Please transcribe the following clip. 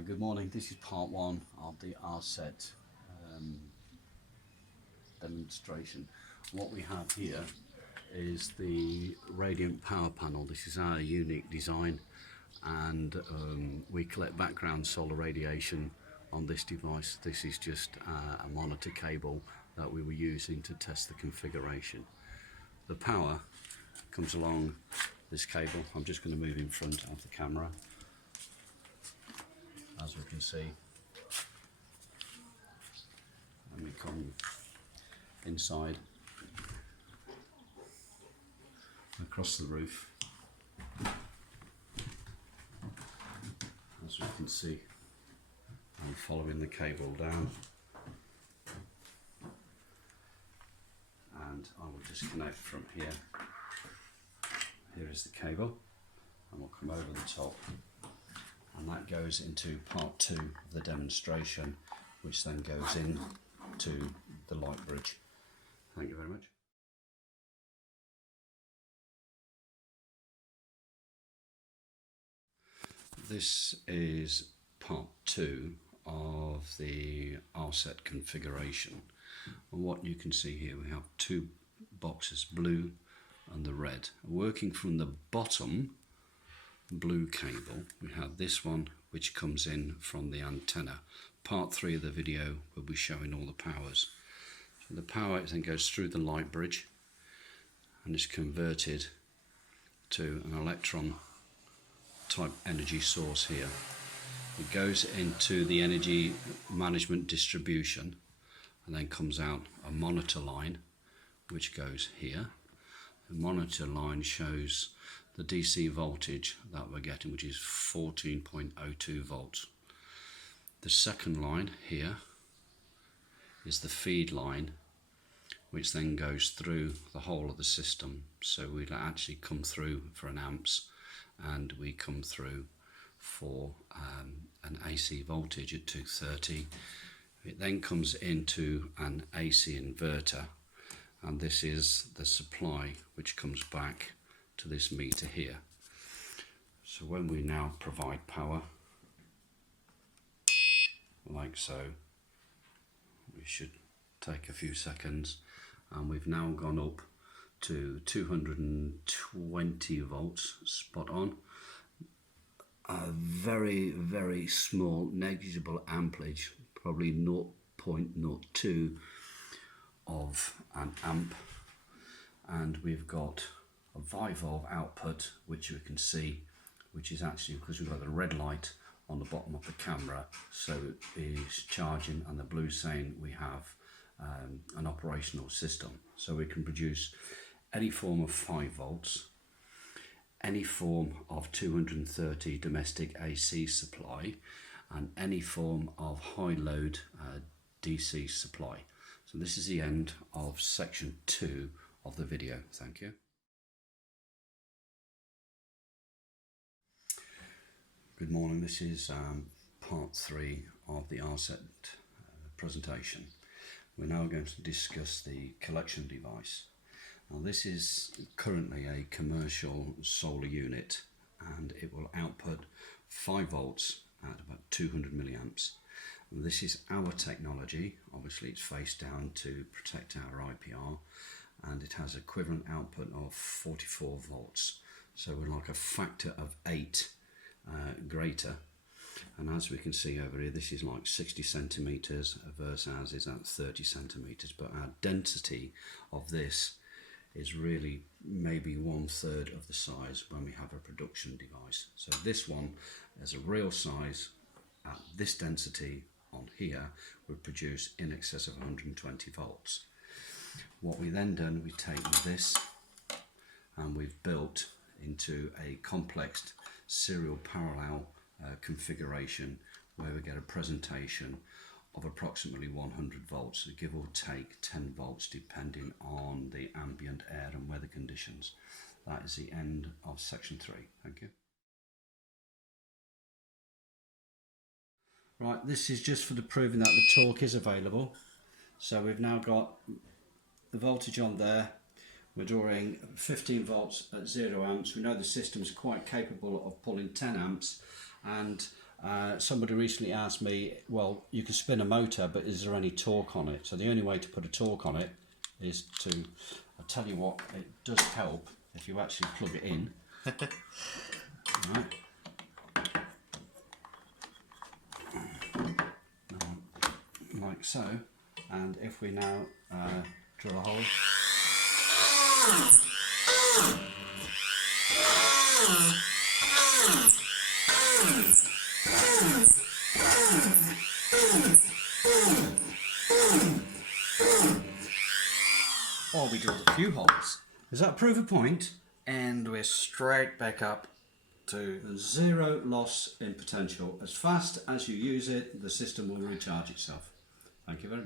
Good morning, this is part one of the RSET demonstration. What we have here is the radiant power panel. This is our unique design, and we collect background solar radiation on this device. This is just a monitor cable that we were using to test the configuration. The power comes along this cable. I'm just going to move in front of the camera. As we can see, and we come inside across the roof. As we can see, I'm following the cable down, and I will disconnect from here. Here is the cable, and we'll come over the top. And that goes into part two of the demonstration, which then goes in to the light bridge. Thank you very much. This is part two of the RSET configuration. And what you can see here, we have two boxes, blue and the red. Working from the bottom blue cable, we have this one which comes in from the antenna. Part three of the video will be showing all the powers. So the power then goes through the light bridge and is converted to an electron type energy source here. It goes into the energy management distribution and then comes out a monitor line which goes here. The monitor line shows the DC voltage that we're getting, which is 14.02 volts. The second line here is the feed line, which then goes through the whole of the system. So we'll actually come through for an amps, and we come through for an AC voltage at 230. It then comes into an AC inverter, and this is the supply which comes back to this meter here. So when we now provide power, like so, we should take a few seconds, and we've now gone up to 220 volts, spot on. A very small negligible amperage, probably 0.02 of an amp, and we've got a 5 volt output, which you can see, which is actually because we've got the red light on the bottom of the camera, so it is charging, and the blue saying we have an operational system. So we can produce any form of 5 volts, any form of 230 domestic AC supply, and any form of high load DC supply. So this is the end of section 2 of the video. Thank you. Good morning, this is part 3 of the RSET presentation. We're now going to discuss the collection device. Now this is currently a commercial solar unit, and it will output 5 volts at about 200 milliamps. And this is our technology. Obviously it's face down to protect our IPR, and it has equivalent output of 44 volts. So we're like a factor of 8 greater, and as we can see over here, this is like 60 centimeters versus ours is at 30 centimeters, but our density of this is really maybe 1/3 of the size when we have a production device. So this one as a real size at this density on here would produce in excess of 120 volts. What we then done, we take this and we've built into a complex serial parallel configuration where we get a presentation of approximately 100 volts, so give or take 10 volts depending on the ambient air and weather conditions. That is the end of section 3. Thank you. Right, this is just for the proving that the torque is available. So we've now got the voltage on there. We're drawing 15 volts at 0 amps. We know the system is quite capable of pulling 10 amps, and Somebody recently asked me, well, you can spin a motor, but is there any torque on it? So the only way to put a torque on it is to, I'll tell you what, it does help if you actually plug it in. Right. Like so, and if we now drill a hole. Or we drilled a few holes. Does that prove a point? And we're straight back up to Zero loss in potential. As fast as you use it, the system will recharge itself. Thank you very much.